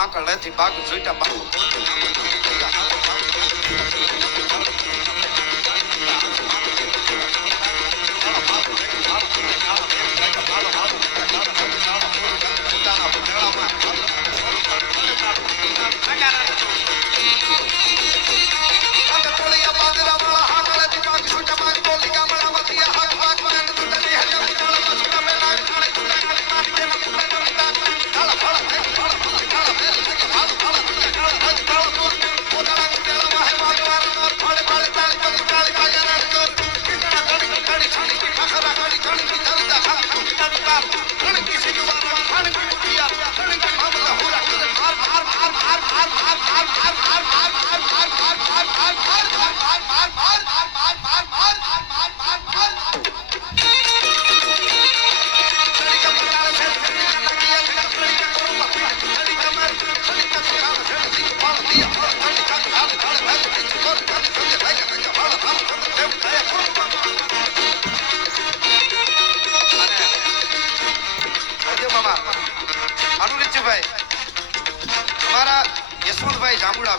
આંકળ નથી બાગ જોઈતા બાગ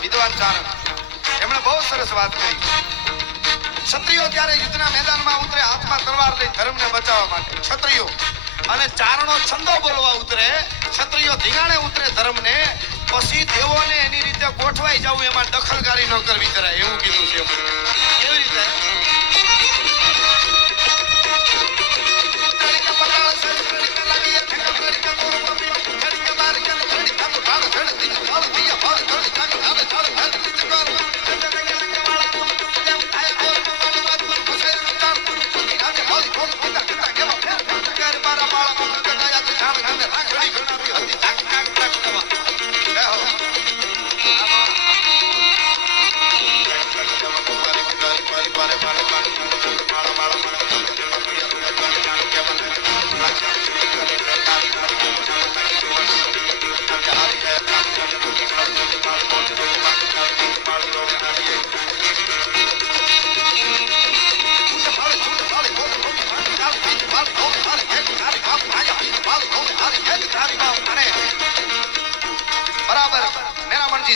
વિદ્વાન ચારણ એમણે બહુ સરસ વાત કરી. ક્ષત્રિયો ત્યારે યુદ્ધના મેદાનમાં ઉતરે હાથમાં તલવાર લઈ ધર્મને બચાવવા માટે ક્ષત્રિયો, અને ચારણો છંદો બોલવા ઉતરે, ક્ષત્રિયો ધીંગાણે ઉતરે ધર્મને, પછી દેવોને એની રીતે ગોઠવાઈ જવું એમાં દખલકારી ન કરવી જરાય એવું કીધું છે. કેવી રીતે?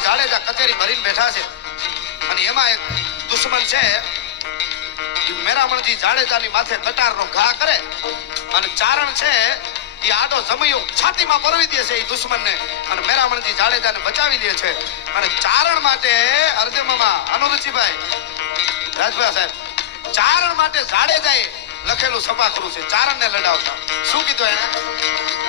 જાડેજા કચેરી ભરીને બેઠા છે અને એમાં એક દુશ્મન છે મેરામણજી જાડેજાની માથે કટારનો ઘા કરે અને ચારણ છે એ આડો જમૈયો છાતીમાં પરવી દે છે એ દુશ્મનને અને મેરામણજી જાડેજાને બચાવી લે છે. અને ચારણ માટે અર્જમામાં અનુરુચિભાઈ રાજભાઈ સાહેબ ચારણ માટે જાડેજાએ લખેલું સપાખરું છે ચારણને લડાવતા. શું કીધું એને?